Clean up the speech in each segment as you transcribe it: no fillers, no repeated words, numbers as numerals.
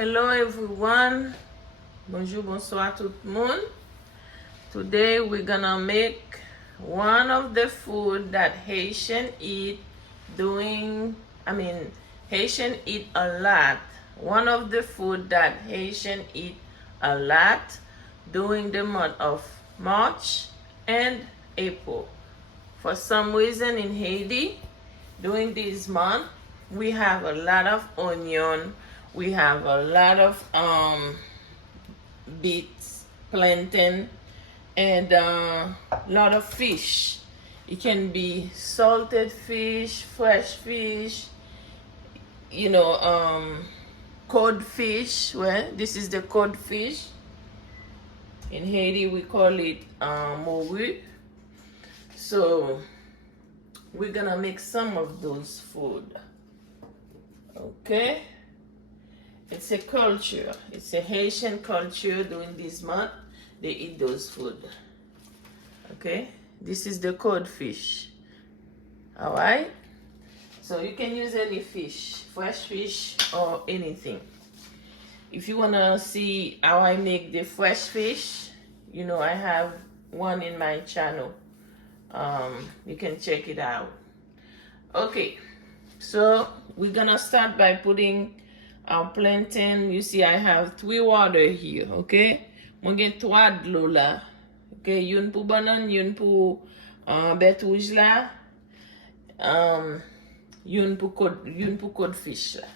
hello everyone. Bonjour, bonsoir tout le monde. Today we're gonna make one of the food that Haitian eat Haitian eat a lot. One of the food that Haitian eat a lot during the month of March and April. For some reason in Haiti, during this month, we have a lot of onion, we have a lot of beets, plantain, and a lot of fish. It can be salted fish, fresh fish, cod fish. Well, this is the cod fish. In Haiti, we call it moru. So we're gonna make some of those food. Okay, it's a culture. It's a Haitian culture during this month. They eat those food. Okay, this is the cod fish. All right. So you can use any fish, fresh fish or anything. If you wanna see how I make the fresh fish, I have one in my channel. You can check it out. Okay, so we're gonna start by putting our plantain. You see I have 3 water here. Okay, I'm get 3 de l'eau là. Okay, une pour banane, une pour bête rouge là, une pour cod fish là.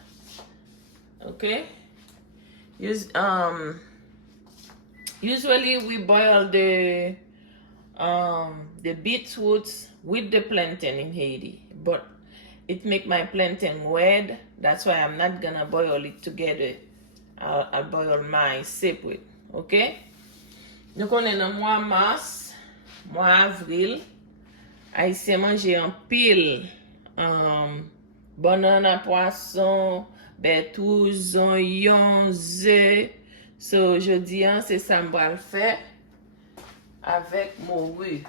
Okay, usually we boil the beetroots with the plantain in Haiti, but it make my plantain red. That's why I'm not gonna boil it together. I'll boil mine separate. Okay? Donc on est dans mois mars, mois avril. Haitien manger en pile banane à poisson, bête rouge, oignon, œufs. So jeudi c'est ça que je vais faire avec moru.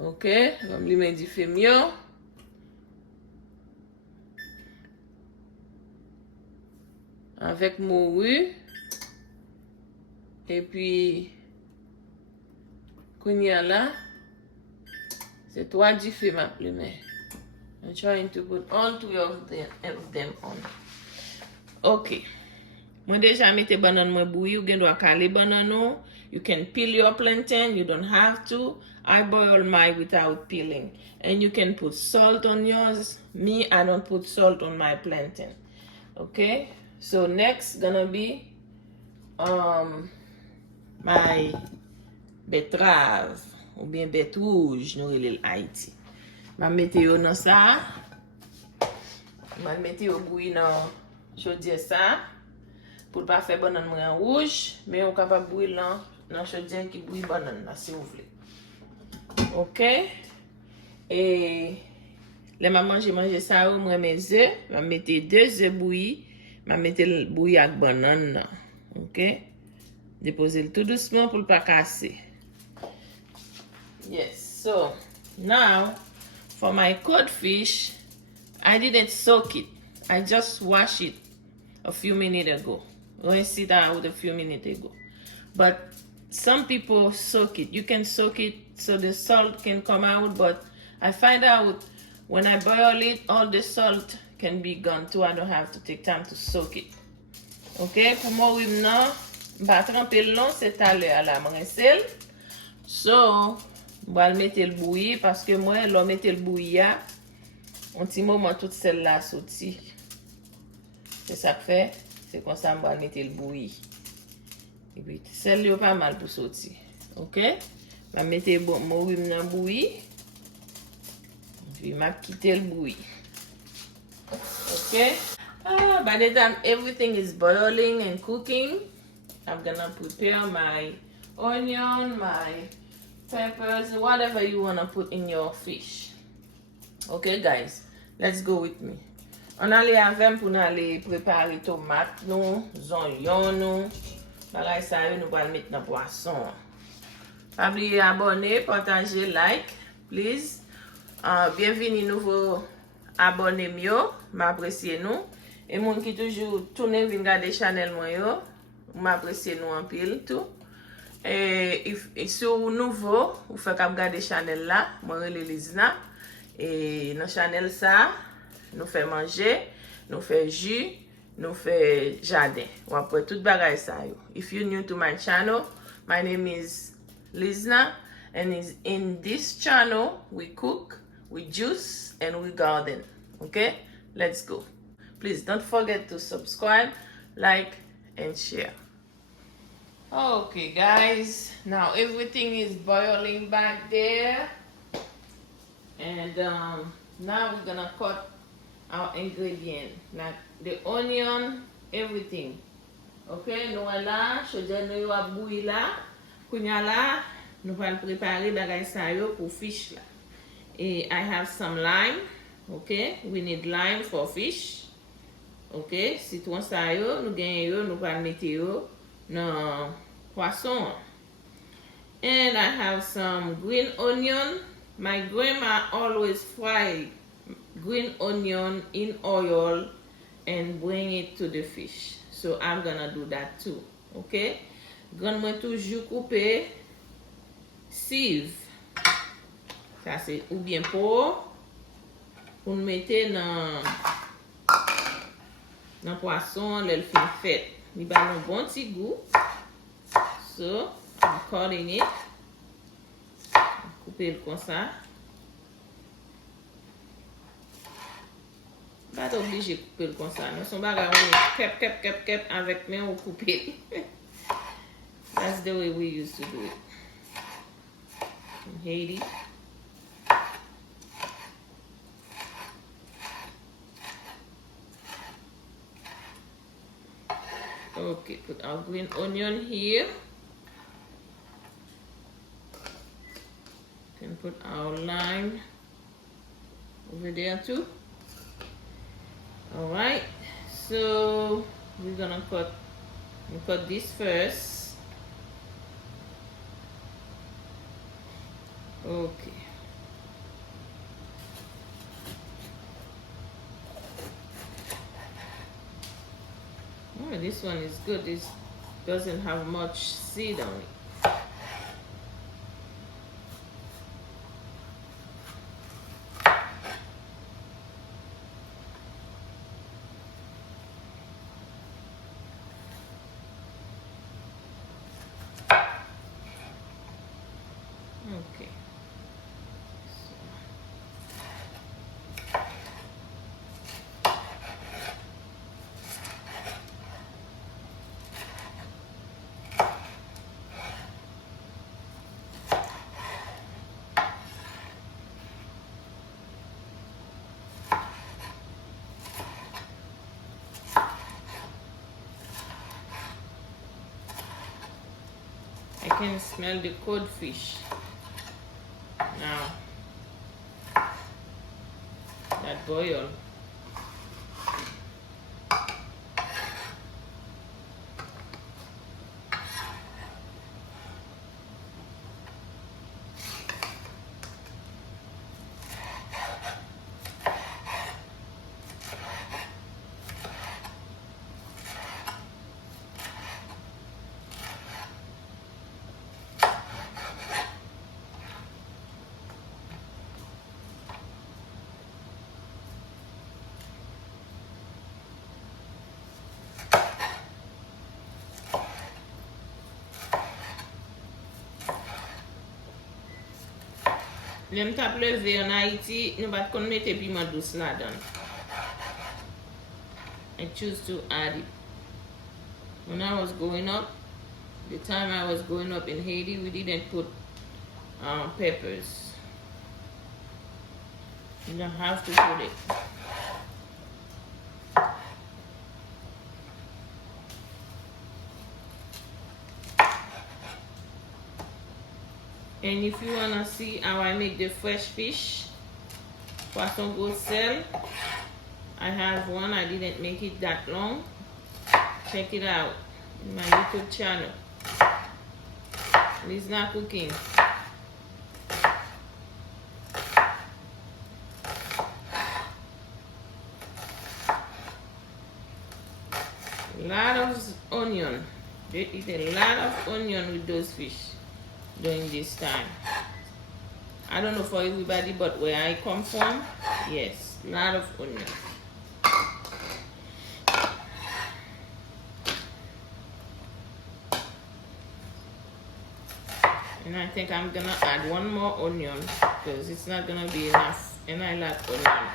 Ok, je vais me dire mieux. Avec moru. Et puis, kounya là, c'est 3 différents plumes. I'm trying to put all 3 of them on. Ok. Moi déjà mette banane moi bouilli, ou gen doit caler banane. You can peel your plantain, you don't have to. I boil mine without peeling. And you can put salt on yours. Me, I don't put salt on my plantain. Okay? So next gonna be my betterave ou bien bête rouge nous relève Haiti. Ma mette yo dans ça. Ma mette yo bouilli dans chaudière ça pour pas faire banane en rouge, mais on capable bouillir dans chaudière qui bouillit banane là si vous voulez. OK? Et les maman j'ai mangé ça moi mes œufs, ma mette 2 œufs bouillis, ma mette bouilli avec banane là. OK? Déposer le tout doucement pour pas casser. Yes, so now for my cod fish, I didn't soak it. I just washed it a few minutes ago. Rinse it out a few minutes ago. But some people soak it. You can soak it so the salt can come out, but I find out when I boil it, all the salt can be gone too. I don't have to take time to soak it. Okay, pour moi, oui, non. Ba tremper long c'est à l'heure là m'rincel. So, va le mettre le bouilli parce que moi l'on mettre le bouilli un petit moment toute celle là sorti. C'est ça que fait, c'est comme ça on va mettre le bouilli. Et puis celle là pas mal pour sortir. OK? Va mettre mon huile dans bouilli. Puis m'a quitter le bouilli. OK? By the time everything is boiling and cooking, I'm gonna prepare my onion, my peppers, whatever you wanna put in your fish. Okay, guys, let's go with me. On aller avec pour aller préparer tomates nous, oignons nous, bagay ça nous va mettre dans poisson. Pas oublier abonner, partager, like, please. Bienvenue nouveau abonnés mieux, m'appréciez nous. Et moun qui toujours tourne vin gade channel moi yo, m'apprécie nous en pile tout. Et si vous nouveau, vous faites qu'à regarder channel là, moi relé Lizna. Et dans channel ça, nous fait manger, nous fait jus, nous fait jardin. Ou après tout bagay ça yo. If you're new to my channel, my name is Lizna, and in this channel we cook, we juice, and we garden. Okay? Let's go. Please don't forget to subscribe, like, and share. Okay guys, now everything is boiling back there, and now we're gonna cut our ingredient, like the onion, everything. Okay, nous là, je dis nous y a bouilli là, kounya là, nous allons préparer bagay sa yo pour fish là. Et I have some lime. Okay, we need lime for fish. Okay, citron sa yo, nous gagne yo, nous allons mettre yo no poisson. And I have some green onion. My grandma always fry green onion in oil and bring it to the fish. So I'm gonna do that too. Okay? Grandma toujours couper sieve. Ça c'est ou bien pour mettre dans poisson, le fin fait. Il va un bon petit goût. So, I'm cutting it. Couper comme ça. Pas obligé de couper comme ça. Nous sommes bagarre kep avec main ou couper. That's the way we used to do it in Haiti. Okay, put our green onion here. Can put our lime over there too. All right, so we're gonna cut this first. Okay. Oh, this one is good. This doesn't have much seed on it. Okay. I can smell the codfish now that boil. Lem tap leve en Haiti, nou bat kon mette piment douce la dan. I choose to add it. When I was growing up, the time I was growing up in Haiti, we didn't put peppers. You don't have to put it. And if you wanna see how I make the fresh fish, poisson gros sel, I have one. I didn't make it that long. Check it out in my YouTube channel. Lizna Cooking. Lot of onion. They eat a lot of onion with those fish during this time. I don't know for everybody, but where I come from, yes, lot of onion. And I think I'm gonna add one more onion because it's not gonna be enough, and I like onion.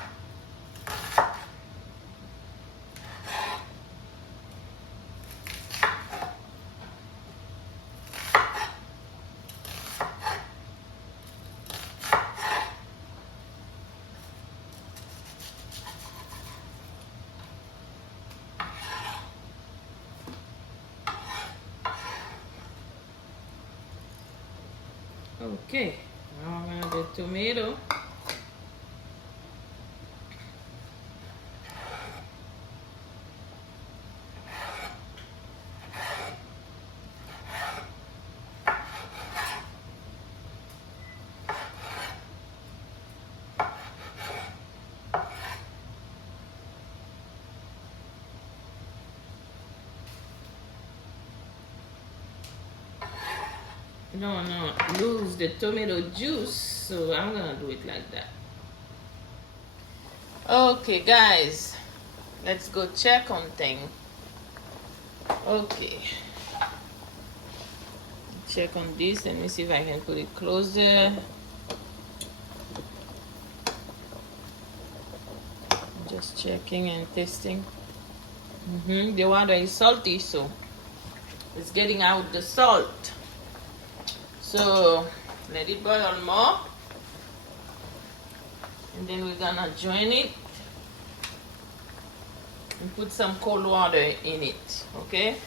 Okay, now I'm gonna add the tomato. No, lose the tomato juice, so I'm gonna do it like that. Okay, guys, let's go check on thing. Okay, check on this. Let me see if I can put it closer. Just checking and testing. The water is salty, so it's getting out the salt. So let it boil more, and then we're gonna join it and put some cold water in it. Okay?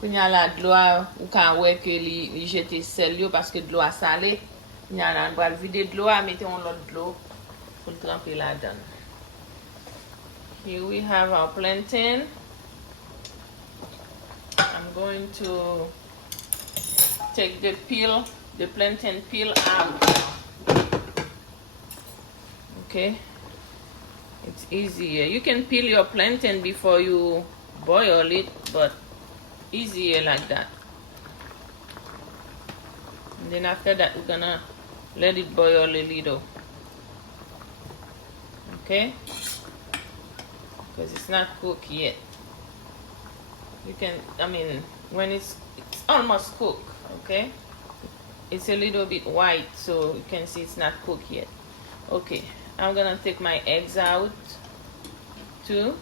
Kounya la de l'eau, ou kan wè ke li jete sel yo parce que de l'eau a salé. Kounya la on va vider de l'eau, mettez on l'autre de l'eau pour tremper la dedans. Here we have our plantain. I'm going to take the peel, the plantain peel out. Okay, it's easier. You can peel your plantain before you boil it, but easier like that. And then after that, we're gonna let it boil a little. Okay, because it's not cooked yet. You can, when it's almost cooked, okay? It's a little bit white, so you can see it's not cooked yet. Okay, I'm gonna take my eggs out too.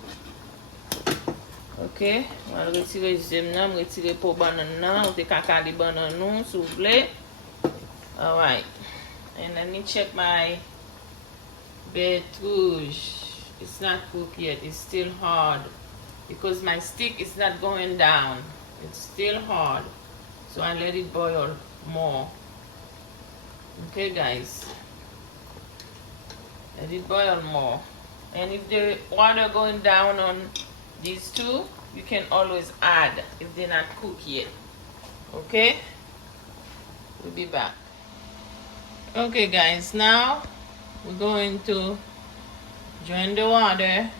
Okay, on va retirer jem nan, retirer pou banan nan, ou te kaka di banan nou, s'il vous plaît. Alright, and let me check my beetroot. It's not cooked yet, it's still hard because my stick is not going down. It's still hard, so I let it boil more. Okay, guys, let it boil more. And if the water going down on these two, you can always add if they're not cooked yet. Okay, we'll be back. Okay, guys, now we're going to join the water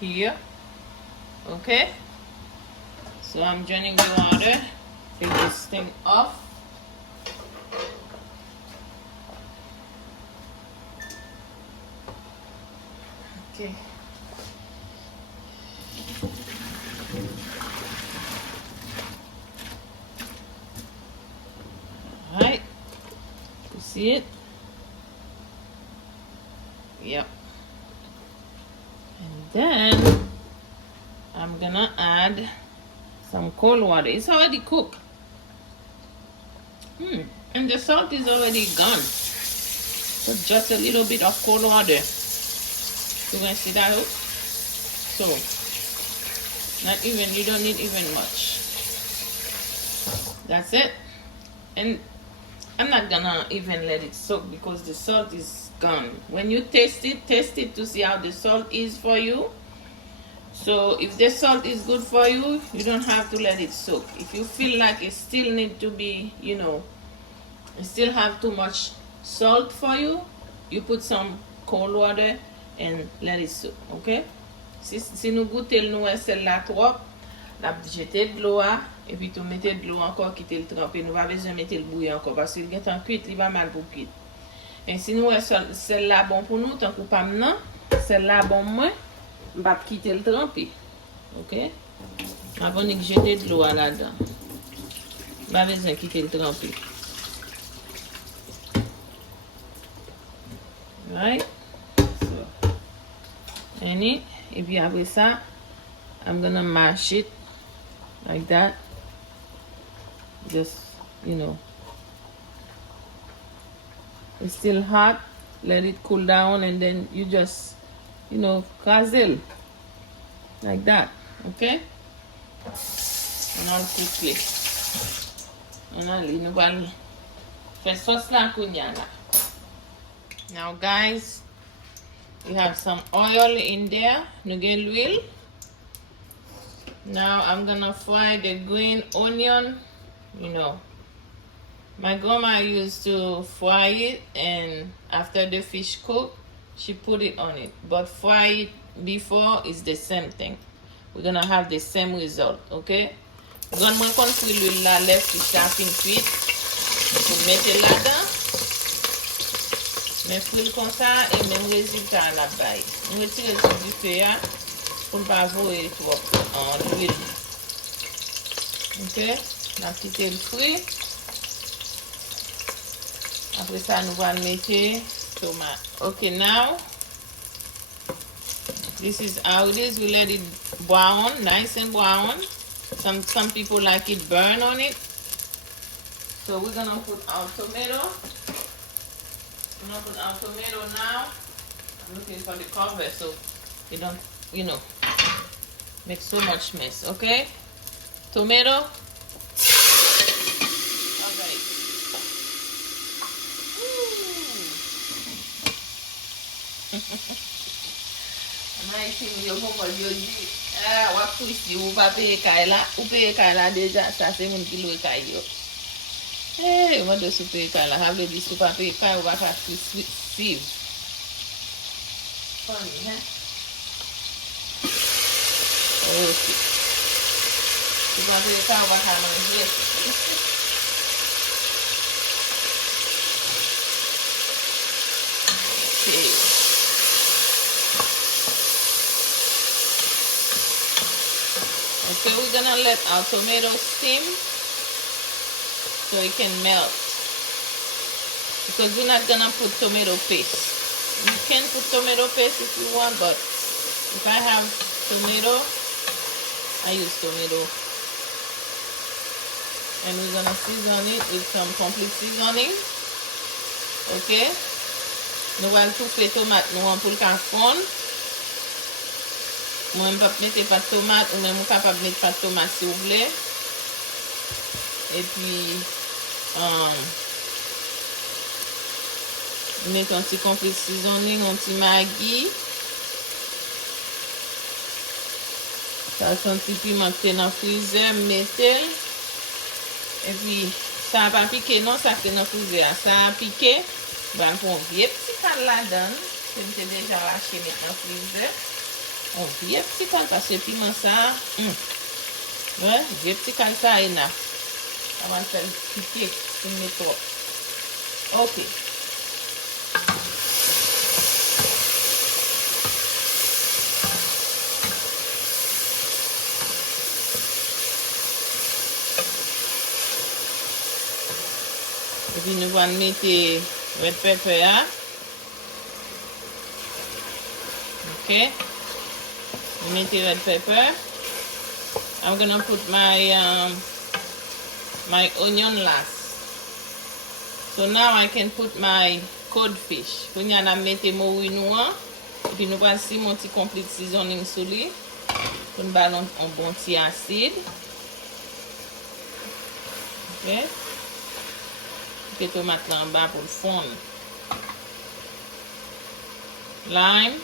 here. Okay, so I'm joining the water. Take this thing off. Okay. All right. You see it? Yep. And then I'm gonna add some cold water. It's already cooked. And the salt is already gone. So just a little bit of cold water. You can see that? So not even, you don't need even much. That's it. And I'm not gonna even let it soak because the salt is gone. When you taste it to see how the salt is for you. So if the salt is good for you, you don't have to let it soak. If you feel like it still need to be, it still have too much salt for you, you put some cold water and let it soak, okay? Si nou goutel nou sel la trop, La jeter de l'eau et puis tu mettez de l'eau encore qui le tremper. Nous pas besoin de mettre le bouillon encore parce qu'il est en cuite, il va mal pour cuire. Et si nous celle-là bon pour nous, tant que pas maintenant, celle-là bon moins, on va quitter le tremper. OK? Avant de jeter de l'eau là-dedans. Pas besoin de quitter le tremper. Right? So, et puis après ça, I'm gonna mash it like that. Just, you know. It's still hot. Let it cool down and then you just, you know, crasel. Like that. Okay? And I'll quickly. And I'll leave nobody. First sauce la kunya la. Now guys, we have some oil in there. Nu gen l'huile. Now I'm gonna fry the green onion. You know, my grandma used to fry it, and after the fish cook, she put it on it. But fry it before is the same thing. We're gonna have the same result, okay? Gon mwen kon fri l'huile la lèv fish la fin cuite. Pou mette là-dedans. Mais fri comme ça et même résultat la baille. On retire du feu pour ne pas voyer trop en l'huile. Ok? On a quitté le fruit. Après ça, nous allons mettre tomate. Okay, now this is how it is. We let it brown, nice and brown. Some people like it burn on it. So we're gonna put our tomato. We're gonna put our tomato now. I'm looking for the cover so you don't, you know, make so much mess. Okay? Tomato. Alright. Haitien yo pou mwen yo di, wap pou isi ou pa peye kay la, ou peye kay la deja, sa se moun kilo kay yo. Mwen de sou peye kay la, havle di sou pa peye kay ou wap pa siv. Funny, hè? Ok. Sou pa peye kay ou wap pa manje. Okay. Okay, we're gonna let our tomato steam so it can melt. Because we're not gonna put tomato paste. You can put tomato paste if you want, but if I have tomato, I use tomato. And we're gonna season it with some complete seasoning. Okay? Nous allons tout faire tomate, nous allons pour le fondre. Moi, je ne vais pas mettre pas de tomate, ou même je ne vais pas mettre pas de tomate si vous voulez. Et puis, mettre un petit complete seasoning, un petit maggi. Ça, c'est un petit piment qui est dans le freezer, mettez. Et puis, ça n'a pas piqué, non, ça fait dans le freezer. Ça a piqué. Ben, pour un vieux petit cal là-dedans, que j'ai déjà lâché dans le freezer. Un vieux petit cal, parce que le piment ça, ouais, vieux petit cal ça est là. On va faire piquer, c'est une méthode. Ok. Et puis nous allons mettre red pepper. Okay. Mettez red pepper. I'm gonna put my my onion last. So now I can put my codfish. Puis on a mettre morue noire. Et puis nous allons mettre mon petit complete seasoning sur lui. Pour nous donner un bon petit acide. Ok. Que tomate là en bas pour le fondre. Lime.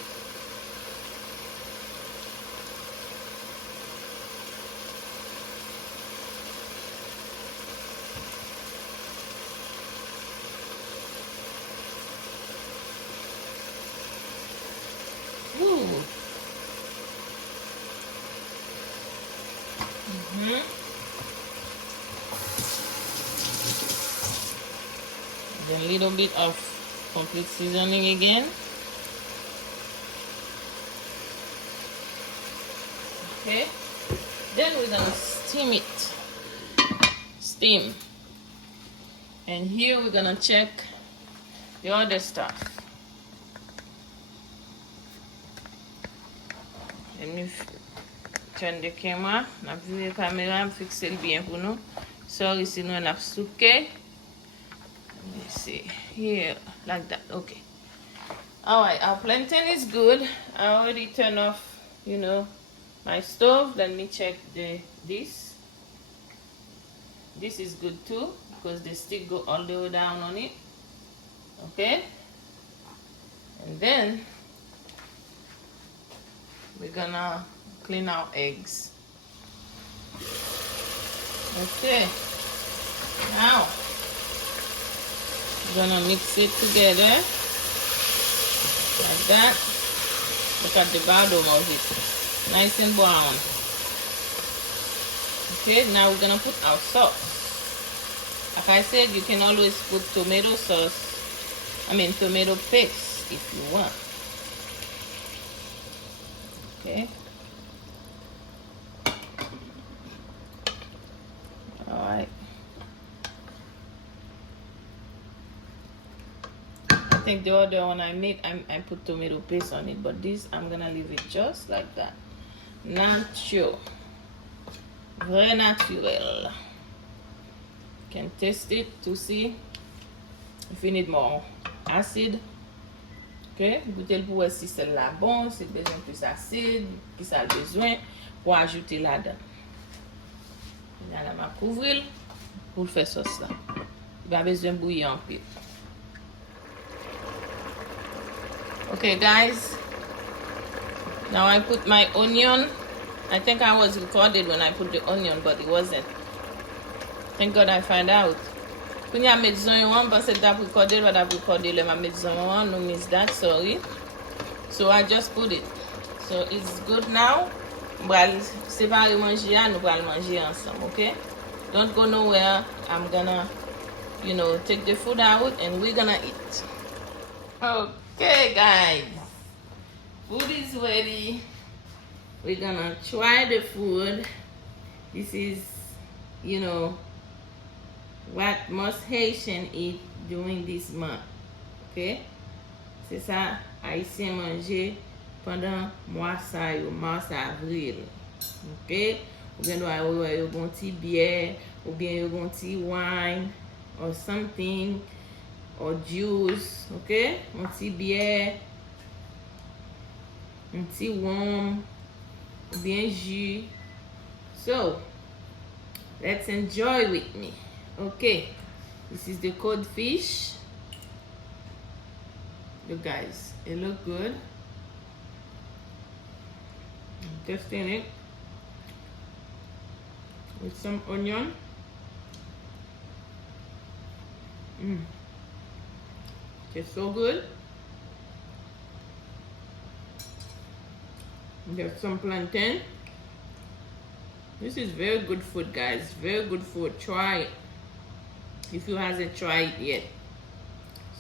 A little bit of complete seasoning again. Okay, then we're gonna steam it. Steam. And here we're gonna check the other stuff. Let me turn the camera. N'a vu la caméra, fixer le bien pour nous. Sorry si nous n'a souké. Let me see here, like that. Okay. All right, our plantain is good. I already turned off, you know, my stove. Let me check this. This is good too because the stick go all the way down on it. Okay. And then we're gonna clean our eggs. Okay. Now we're gonna mix it together like that. Look at the bottom of it, nice and brown. Okay, now we're gonna put our sauce. Like I said, you can always put tomato paste if you want. Okay. All right. I think the other one I made, I put tomato paste on it, but this I'm gonna leave it just like that. Natural. Very natural. You can taste it to see if you need more acid. Ok, goûtez le pour voir si c'est là bon, si besoin plus acide, qui ça a besoin pour ajouter là-dedans. Là, je vais couvrir pour faire sauce là. Il va besoin de bouillir un peu. Okay, guys. Now I put my onion. I think I was recorded when I put the onion, but it wasn't. Thank God I found out. When you make one, but said that recorded, but I recorded, I made one, no miss that, sorry. So I just put it. So it's good now. Well, séparer manger, nous allons manger ensemble, okay? Don't go nowhere. I'm gonna, you know, take the food out and we're gonna eat. Okay, guys. Food is ready. We're gonna try the food. This is, you know, what most Haitians eat during this month. Okay? C'est ça, Haitien manger pendant mois ça, mars, avril. Ok? Ou bien nous avons un petit bière, ou bien un petit wine, or something, or juice. Ok? Un petit bière, un petit warm, ou bien jus. So, let's enjoy with me. Okay, this is the cod fish. Look, guys, it look good. I'm testing it with some onion. It's so good. There's some plantain. This is very good food, guys. Very good food. Try it if you hasn't tried it yet.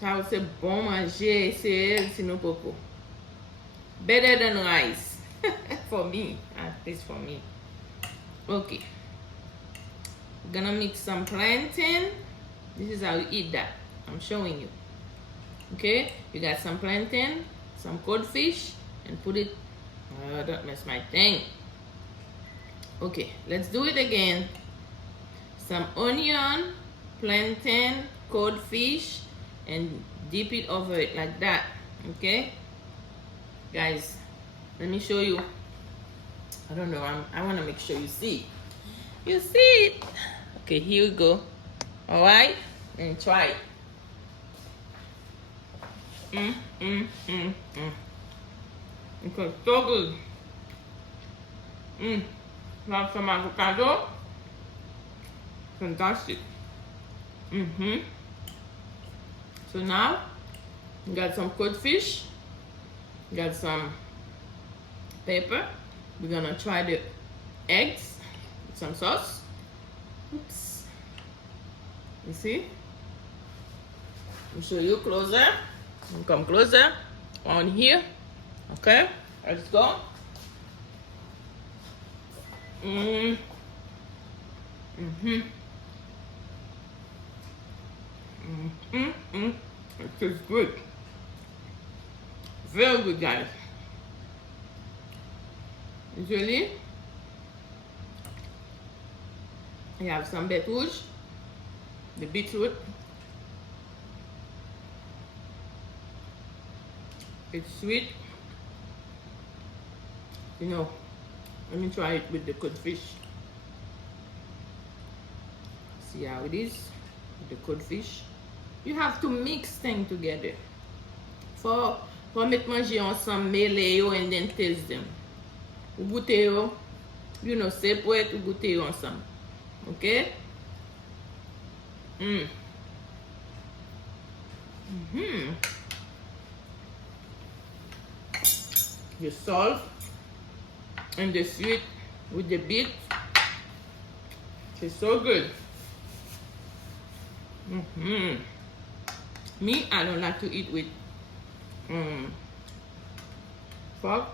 So I would say bon manger, c'est no popo. Better than rice. For me, at least for me. Okay. We're gonna mix some plantain. This is how you eat that. I'm showing you. Okay, you got some plantain, some codfish, and put it. Don't mess my thing. Okay, let's do it again. Some onion, plantain, codfish, and dip it over it like that. Okay, guys, let me show you. I don't know. I want to make sure you see. You see it. Okay, here we go. All right, and try it. Okay, so good. Have some avocado. Fantastic. So now, we got some codfish. Got some pepper. We're gonna try the eggs. some sauce. Oops. You see? I'll show you closer. Come closer on here. Okay, let's go. It tastes good. Very good, guys. Usually, I have some beetroot, the beetroot. It's sweet. You know, let me try it with the codfish. See how it is with the codfish. You have to mix things together. For mettre manger ensemble, mêler yo and then taste them. Ou goûter yo, you know, separate ou goûter yo ensemble. Okay? The salt and the sweet with the beet. It's so good. Me, I don't like to eat with fork.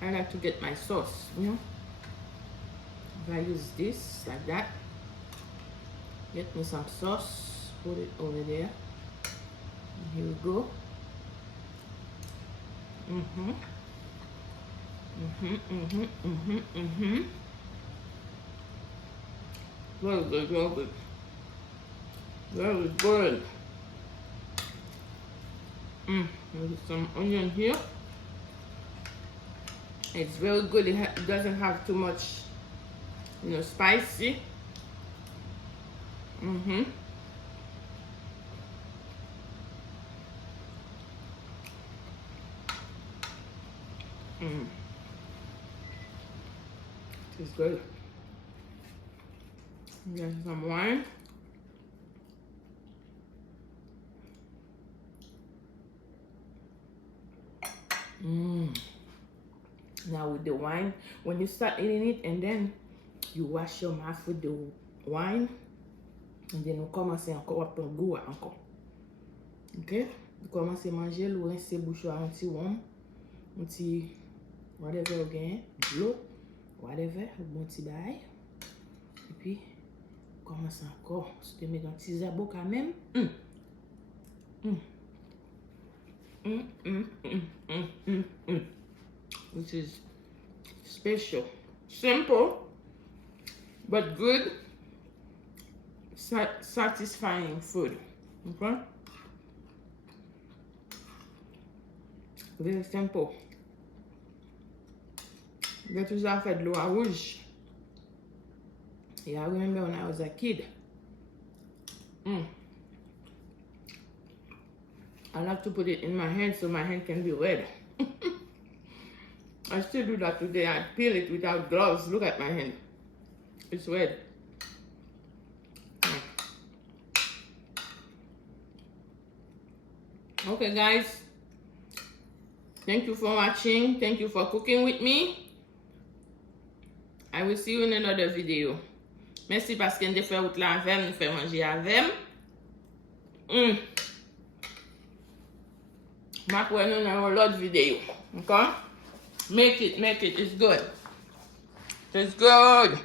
I like to get my sauce, you know. If I use this like that, get me some sauce, put it over there. And here we go. Very good, very good. Very good. There's some onion here. It's very good. It doesn't have too much, you know, spicy. It's good. Get some wine. Now with the wine, when you start eating it and then you wash your mouth with the wine, and then vous commencez encore à prendre goût encore. Ok? Vous commencez à manger, vous rincez bouche un petit warm, un petit whatever vous gagnez, de l'eau, whatever, un bon petit bail. Et puis, vous commencez encore, si tu mets un petit zabot quand même. Which is special, simple, but good, satisfying food. Okay, very simple. That was after the rouge. Yeah, I remember when I was a kid. I like to put it in my hand so my hand can be red. I still do that today. I peel it without gloves. Look at my hand. It's red. Okay, guys. Thank you for watching. Thank you for cooking with me. I will see you in another video. Merci parce que nous fait route la avec, nous fait manger avec. Ma pour nous dans l'autre vidéo. Okay? Make it. It's good. It's good.